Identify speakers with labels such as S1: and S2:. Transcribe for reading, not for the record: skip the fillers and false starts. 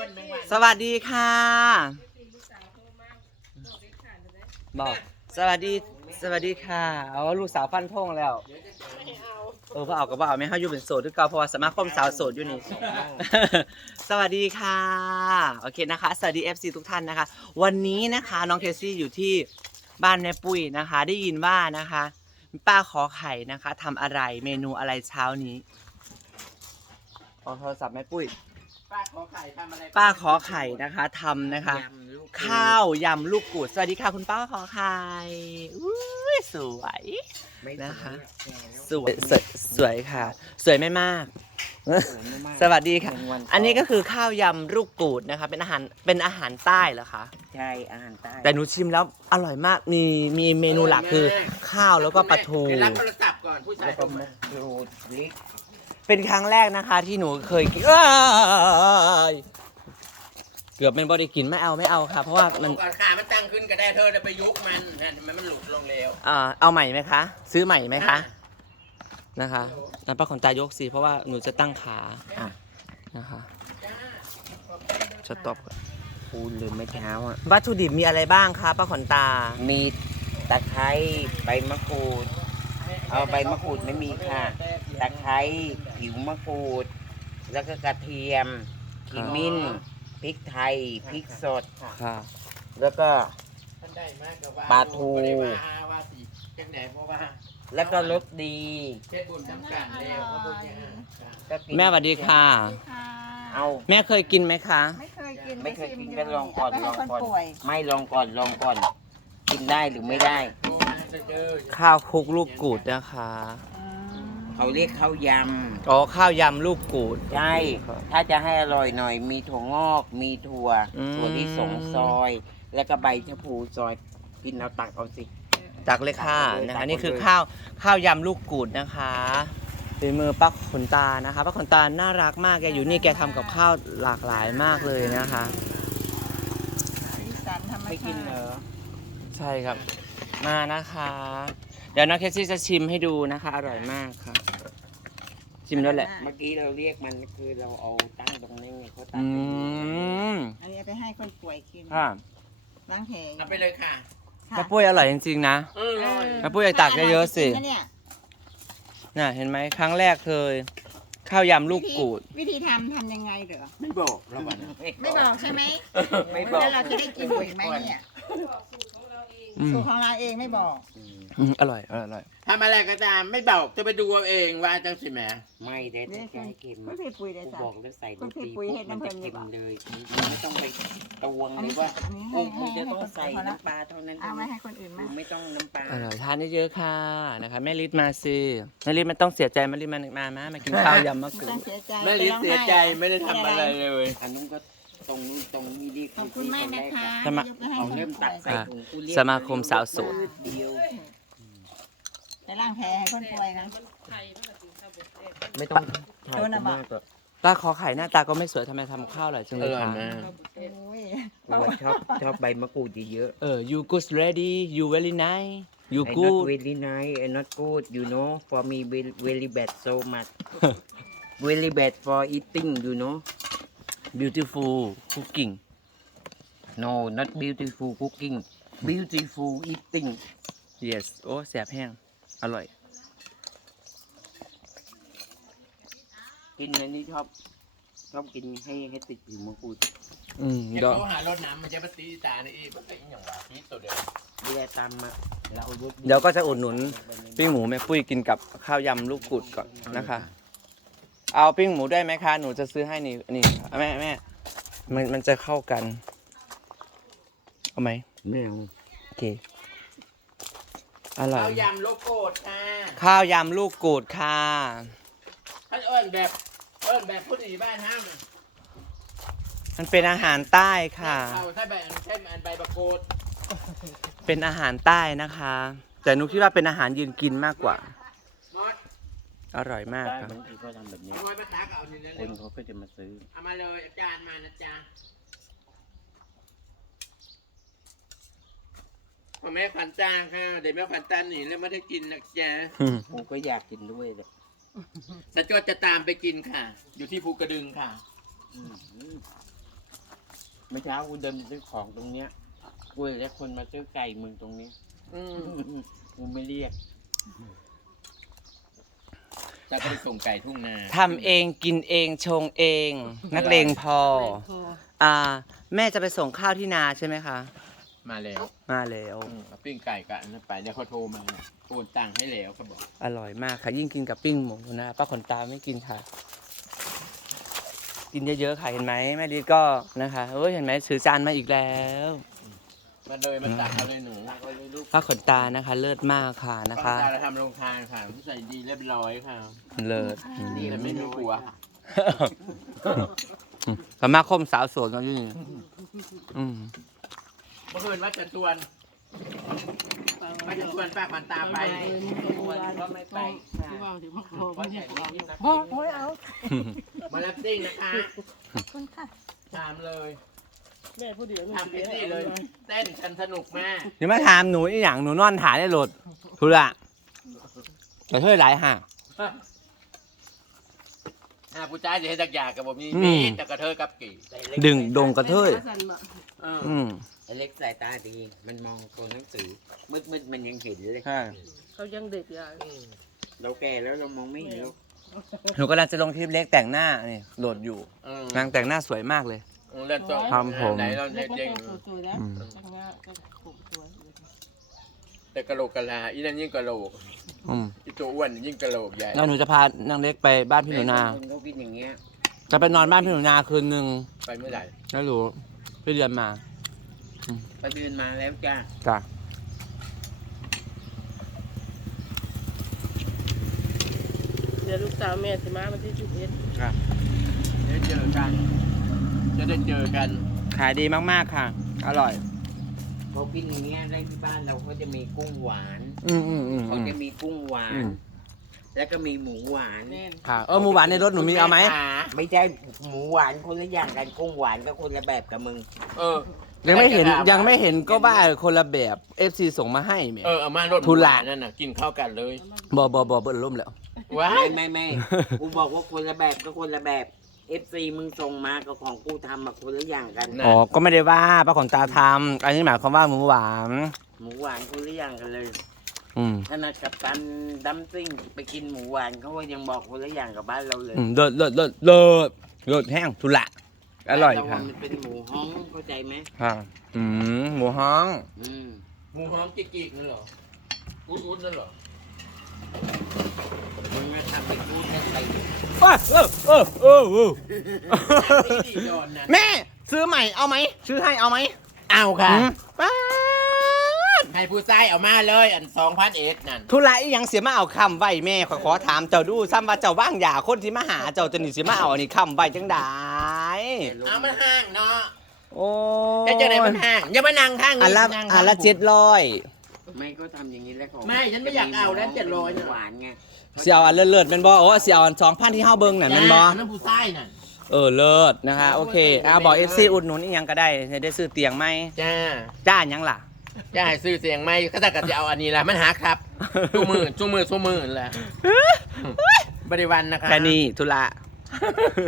S1: สวัสดีค่ะบอกสวัสดีค่ะเอาลูกสาวฟันธงแล้วพ่อเอากับพ่อเอาไม่ให้อยู่เป็นโสดด้วยกันเพราะว่าสมาคมสาวโสดอยู่นี่สวัสดีค่ะโอเคนะคะสวัสดี FC ทุกท่านนะคะวันนี้นะคะน้องเคซี่อยู่ที่บ้านแม่ปุ้ยนะคะได้ยินว่านะคะป้าขอไข่นะคะทำอะไรเมนูอะไรเช้านี้เอาโทรศัพท์แม่ปุ้ยป้าขอไข่ทำอะไรป้าขอไข่นะคะทำนะคะข้าวยำลูกกูดสวัสดีค่ะคุณป้าขอไข่อุ้ยสวยนะคะสวยค่ะสวยไม่มากสวัสดีค่ะอันนี้ก็คือข้าวยำลูกกูดนะคะเป็นอาหารใต้เหรอคะ
S2: ใช่อาหารใต้
S1: แต่หนูชิมแล้วอร่อยมากมีเมนูหลักคือข้าวแล้วก็ปลาทู
S2: รับโทรศัพท์ก่อนผู้ชายก็มาดูวิก
S1: เป็นครั้งแรกนะคะที่หนูเคยกินเกือบเป็นบริกินไม่เอาค่ะเพราะว่ามัน
S2: ขามันตั้งขึ้นก็ได้เธอจะไปยุกมันมันหลุดลงเร็ว
S1: เอาใหม่ไหมคะซื้อใหม่ไหมคะนะคะน้ำปลาขนตายกสิเพราะว่าหนูจะตั้งขานะคะจะตบ
S2: คูณหรือไม่เช้าอ่ะ
S1: วัตถุดิบมีอะไรบ้างคะป้าขนตา
S2: มีตะไคร้ใบมะกรูดเอาใบมะกรูดไม่มีค่ะตะไคร้ผิวมะกรูดแล้วก็กระเทียมขมิ้นพริกไทยพริกสด
S1: ค่ะ
S2: แล้วก็ปลาทูแล้วก็รสดี
S1: แม่สวัสดีค่ะ
S2: เอา
S1: แม่เคยกินไหมคะ
S2: ไม่เคยกินก็ลองก่อนไม่ลองก่อนกินได้หรือไม่ได้
S1: ข้าวคลุกลูกกูดนะคะ
S2: เขาเรียกข้าวย
S1: ำข้าวยำลูกกูด
S2: ใช่ถ้าจะให้อร่อยหน่อยมีถั่วงอกมีถั่วลิสงซอยแล้วก็ใบชะพูซอยกินเอาตักเอาสิ
S1: ตักเลยค่ะนะคะนี่คือข้าวยำลูกกูดนะคะเป็นมือป้าขนตานะคะป้าขนตาน่ารักมากแกอยู่นี่แกทำกับข้าวหลากหลายมากเลยนะคะ
S2: ไม่กินเหรอ
S1: ใช่ครับมานะคะเดี๋ยวน้องเคซี่จะชิมให้ดูนะคะอร่อยมากค่ะชิมด้วยแหละ
S2: เมื่อกี้เราเรียกมันคือเราเอาตั้งตรงนี้เขาตั้ง
S3: อันนี้ไปให้คนป่วยกินล้างแผล
S2: เอาไปเลยค่ะ
S1: ป้าปุ้ยอร่อยจริงๆนะป้าปุ้ยอยากตักเยอะๆสิน่ะเห็นไหมครั้งแรกเคยข้าวยำลูกกูด
S3: วิธีทำยังไงเหรอ
S2: ไม่บอกเรา
S3: ไม่บอกใช่ไหม
S2: ไม่บอก
S3: แล้วเราจะได้กินบ่อยไหมเนี่ยสูตรของเราเองไม่บอก
S1: อร่อย
S2: ทำอะไรก็ตามไม่บอกจะไปดูเอาเองว่าจังสิแม่ไม่ได้จะให้เค็มบอกแล้วใส่รสดีมันจะเค็มเลยไม่ต้องไปตวงเลยว่าคุณจะต้องใส่น้ำปลาเท่านั้น
S3: เอาไม่ให้คนอื่นมา
S2: ไม่ต้องน้ำปลา
S1: อร่อยทานได้เยอะค่ะนะคะแม่ลิศมาสิแม่ลิศไม่ต้องเสียใจแม่ลิศมากินข้าวยำมะกรูด
S2: แม่ลิศเสียใจไม่ได้ทำอะไรเลยอันนู้นก็ตรงนี้ดี
S3: ขอบคุณมากนะคะ
S2: เอาเริ่มตักใส่ถุง
S1: สมาคมสาวโสด
S3: ไปล้างแผลให้คนป่วยนะ
S2: ไม่ต้อง
S3: โดนอะบอก
S1: ตาขอไข่หน้าตาก็ไม่สวยทำไมทำข้าวอร่อยจังเลยค่ะ
S2: ชอบใบมะกรูดเยอะ
S1: you good ready you very nice you good
S2: not very nice and not good you know for me very bad so much very bad for eating you know
S1: beautiful cooking
S2: no not beautiful cooking beautiful eating
S1: yes โอ้แสบแห้งอร่อย
S2: กินอันนี้ชอบกินให้ติดอยู่มะกรูด
S1: เดี๋ยว
S2: เขาหารถน้ำมันจะมาตีตาในอีกมันเป็นอย่างไรที่ตัวเดียวเรียตามมา
S1: เดี๋ยวก็จะอุดหนุนปิ้งหมูแม่ปุ้ยกินกับข้าวยำลูกกุดก่อนนะคะเอาปิ้งหมูได้ไหมคะหนูจะซื้อให้นี่แม่มันจะเข้ากันเอาไหม
S2: ไม่เอา
S1: โอเคอร่อย
S2: ข้าวยำลูกกูดค่ะ
S1: ข้าวยำลูกกูดค่ะ
S2: ท่านเอิญแบบผู้ดีบ้านห้าม
S1: มันเป็นอาหารใต้ค่ะ
S2: ถ้าแบบใช่ใบประกูด
S1: เป็นอาหารใต้นะคะแต่หนูคิดว่าเป็นอาหารยืนกินมากกว่าอร่อยมากครับ
S2: บางทีก็ทำแบบนี้คนเขาก็จะมาซื้อเอามาเลยอาจารย์มานะจ๊ะพ่อแม่ขวัญตาค่ะเดี๋ยวแม่ขวัญตาหนีแล้วไม่ได้กินนะจ๊ะผมก็อยากกินด้วยเลยสะจวดจะตามไปกินค่ะอยู่ที่ภูกระดึงค่ะเมื่อเช้ากูเดินไปซื้อของตรงเนี้ยกูเห็นแล้วคนมาซื้อไก่มึงตรงนี้กูไม่เรียกจะไปส่งไก่ทุ่งนา
S1: ทำเองกินเองชงเอง นักเลงพอ แม่จะไปส่งข้าวที่นาใช่ไหมคะ
S2: มาแล้ว
S1: มาแล้ว
S2: เอาปิ้งไก่กันนะไปเดี๋ยวเขาโทรมาโอนตังค์ให้แล้วเขาบอก
S1: อร่อยมากค่ะ ยิ่งกินกับปิ้งหมูนะป้าขนตาไม่กินค่ะ กินเยอะๆค่ะเห็นไหมแม่ดีก็นะคะเฮ้ยเห็นไหมถือจานมาอีกแล้ว
S2: มาเลยมันตักเอาเลยหนู
S1: ป้าขนตานะคะ เลิศมากค่ะนะคะ
S2: เราทำโรงทานค่ะผู้ใส่ดีเรียบร้อยค่ะ
S1: เลิศ
S2: นี่เราไม่มีกลัว
S1: สามารถคมสาวโสดกันอยู่นี่อืม
S2: เมื่อคืนว่าจะชวนป้าขวัญตาไปก็ไม่ไปไม่เอามาแล้วติ้งนะคะตามเลยแม่พูดเดี๋ยวทำเต็มที่เลยเต้นกันสนุกมาก
S1: เดี๋ยวมาถามหนูอีหยังหนูนอนถ่ายได้โหลดทุละกระเทยหลายห่า
S2: ผู้ชายจะให้จักอยากกับผมมี
S1: อืม
S2: มีแต่กระเทยกับกี่
S1: ดึงดงกระเทย
S2: อืม
S1: อืม
S2: ไอเล็กสายตาดีมันมองตัวหนังสือมืดมันยังเห็นเลย
S1: ใช่
S4: เขายังเด็กอยู่
S2: เราแก่แล้วเรามองไม่เห็น
S1: หนูกำลังจะลงคลิปเล็กแต่งหน้านี่โหลดอยู่นางแต่งหน้าสวยมากเลย
S2: เล่นตัว
S1: ทำผม
S2: ไหนเรา
S4: เล็ก
S2: เจ๊ง
S4: สวยๆแล้ว
S1: อืม
S4: ข้างหน้าก็ขุ่มสวย
S2: แต่กระโหลกกะลาอีนั่นยิ่งกระโหลก
S1: อืม
S2: อีตัวอ้วนยิ่งกระโหลกใหญ่
S1: แล้วหนูจะพานางเล็กไปบ้านพี่หนูนา
S2: เขาคิดอย่างเงี้ย
S1: จะไปนอนบ้านพี่หนูนาคืนนึง
S2: ไปเมื่อไหร่
S1: แล้วรู้ไปเรียนมา
S2: ไปเดือนมาแล้วจ้า
S1: จ้ะ
S4: เดี๋ยวลูกสาวแม่สิมาวันที่11
S1: ครับ
S2: ได้เจอกัน จะได้เจอกัน
S1: ขายดีมากๆค่ะ อร่อย
S2: เขากินอย่างเงี้ยได้ที่บ้านเราเขาจะมีกุ้งหวาน
S1: อืมอืมอืม
S2: เขาจะมีกุ้งหวา
S1: อื
S2: น
S1: ม
S2: แล้วก็มีหมูหวาน
S4: แน่น
S1: ค่ะหมูหวานในรถหนูมีเอาไหม
S2: ไม่ใช่หมูหวานคนละอย่างกันกุ้งหวานก็คนละแบบกับมึง
S1: ยังไม่เห็นก็ว่าคนละแบบ FC ส่งมาให้แหม่
S2: เอามารถ
S1: ทุลา
S2: นั่นน่ะกินข้าวกันเลย
S1: บเบิ้ลล่มแล้ว
S2: ว้าไม่กูบอกว่าคนละแบบก็คนละแบบ FC มึงส่งมากับของกูทำมาคนละอย่างกัน
S1: อ๋อ ก็ไม่ได้ว่าป้าขนตาทำอันนี้หมายความว่าหมูหวาน
S2: หมูหวานคนละอย่างกันเลย
S1: อืม
S2: ขนาดกับตันดัมซิ่งไปกินหมูหวานเขาก็ยังบอกคนละอย่างกับบ้านเราเลย
S1: เลิศแห้งทุละอร่อย
S2: แต่
S1: ค่ะ
S2: ว่ามันเป็นหมูฮ้องเข้าใจไหม
S1: ค่ะหมูฮ้อง
S2: หมูฮ้องจิกๆนั่นเหรออุ้ดๆนั่นเหรอมึงมาทำเป็นอุ้ดแค่ไป
S1: แม่ซื้อใหม่เอาไหมซื้อให้เอาไหม
S2: เอาค่ะ
S1: ป้าด
S2: ให้ผู้ชายเอามาเลยอัน2,000เอ็ดนั่น
S1: ทุละอีหยังเสียมาเอาคำไว้แม่ขอถามเจ้าดูซ้ำว่าเจ้าว่างยาคนที่มาหาเจ้าจะหนีเสียมาเอาอันนี้คำไว้จังได
S2: เอามันห่างเนาะ
S1: โอ้
S2: แค่เจอไหนมันห่างอย่ามานั่งข้าง
S1: อันละ
S2: นั่ง
S1: อั
S2: ข้าง
S1: นละ
S2: ผม
S1: 700
S2: ไม่ก็ทำอย่างนี้แล้วของไม่ฉันไม่อยากเอาแล้ว700น่ะหวานไง
S1: เสียวอันเลิศๆแม่นบ่โอ้เสียวอัน2,000ที่เฮาเบิ่งน่ะแม่นบ่
S2: น้ำผู้ชายน่ะ
S1: เลิศนะคะโอเคบอก FC อุดหนุนอีหยังก็ได้ได้ซื้อเตียงไหม
S2: จ้า
S1: จ้าหยังล่ะ
S2: จ้าให้ซื้อเสียงไหมก็จะเอาอันนี้ละมันหาครับชูมือแหละบริวันนะคะ
S1: แค่นี้ทุละ